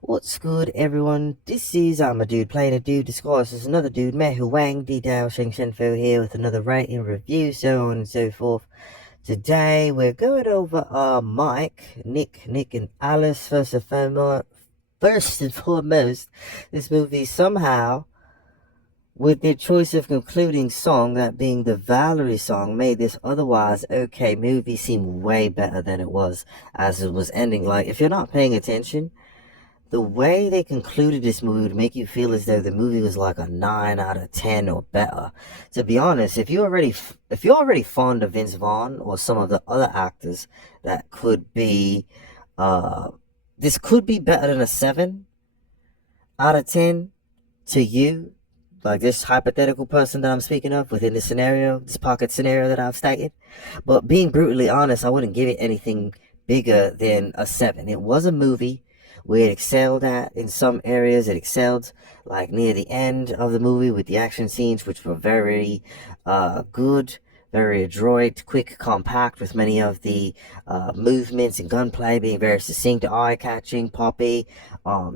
What's good, everyone? This is I'm a dude playing a dude disguised as another dude. Mehu Wang, Dou-zhansheng-fo here with another rating review, so on and so forth. Today we're going over Mike, Nick, and Alice. First and foremost, this movie somehow, with their choice of concluding song, that being the Valerie song, made this otherwise okay movie seem way better than it was as it was ending. Like, if you're not paying attention, the way they concluded this movie would make you feel as though the movie was like a 9 out of 10 or better. To be honest, if you're already fond of Vince Vaughn or some of the other actors, that could be uh this could be better than a 7 out of 10 to you, like this hypothetical person that I'm speaking of within this scenario, this pocket scenario that I've stated. But being brutally honest, I wouldn't give it anything bigger than a 7. It was a movie where it excelled at in some areas. It excelled like near the end of the movie with the action scenes, which were very good, very adroit, quick, compact, with many of the movements and gunplay being very succinct, eye-catching, poppy,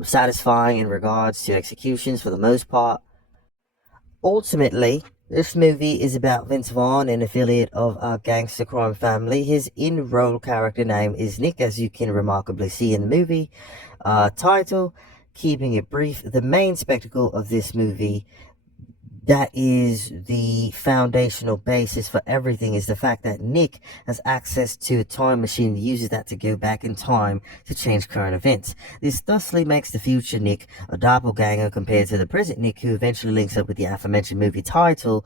satisfying in regards to executions for the most part. Ultimately, this movie is about Vince Vaughn, an affiliate of our gangster crime family. His in-role character name is Nick, as you can remarkably see in the movie title. Keeping it brief, the main spectacle of this movie, that is the foundational basis for everything, is the fact that Nick has access to a time machine and uses that to go back in time to change current events. This thusly makes the future Nick a doppelganger compared to the present Nick, who eventually links up with the aforementioned movie title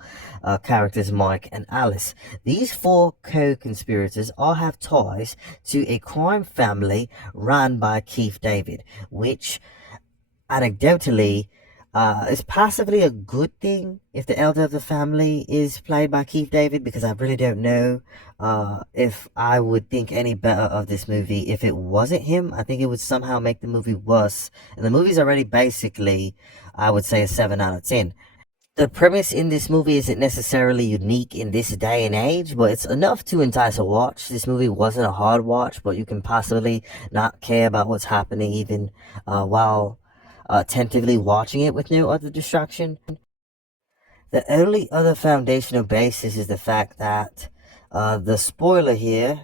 characters Mike and Alice. These four co-conspirators all have ties to a crime family run by Keith David, which anecdotally is possibly a good thing if the elder of the family is played by Keith David, because I really don't know if I would think any better of this movie if it wasn't him. I think it would somehow make the movie worse. And the movie's already basically, I would say, a 7 out of 10. The premise in this movie isn't necessarily unique in this day and age, but it's enough to entice a watch. This movie wasn't a hard watch, but you can possibly not care about what's happening even while attentively watching it with no other distraction. The only other foundational basis is the fact that the spoiler here,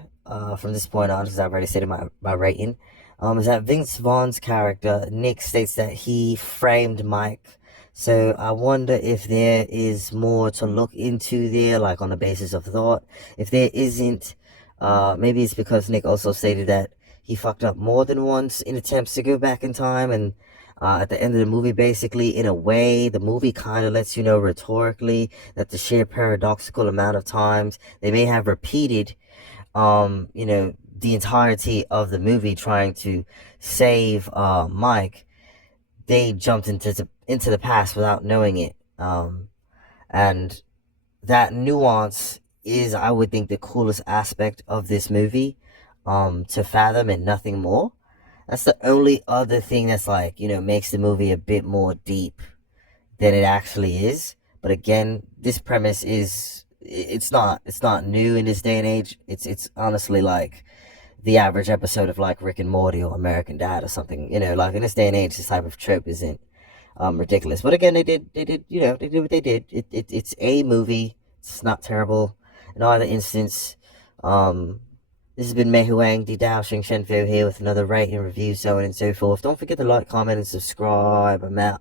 from this point on, because I've already stated my rating, is that Vince Vaughn's character, Nick, states that he framed Mike. So I wonder if there is more to look into there, like on the basis of thought. If there isn't, maybe it's because Nick also stated that he fucked up more than once in attempts to go back in time, and at the end of the movie, basically, in a way, the movie kind of lets you know rhetorically that the sheer paradoxical amount of times they may have repeated, the entirety of the movie trying to save Mike, they jumped into the past without knowing it. And that nuance is, I would think, the coolest aspect of this movie, to fathom, and nothing more. That's the only other thing that's like, makes the movie a bit more deep than it actually is. But again, this premise is, it's not new in this day and age. It's honestly like the average episode of like Rick and Morty or American Dad or something. Like in this day and age, this type of trope isn't ridiculous. But again, they did what they did. It's a movie. It's not terrible in either instance. This has been Mei Huang, the Dou-zhansheng-fo here with another rating review, so on and so forth. Don't forget to like, comment, and subscribe. I'm out.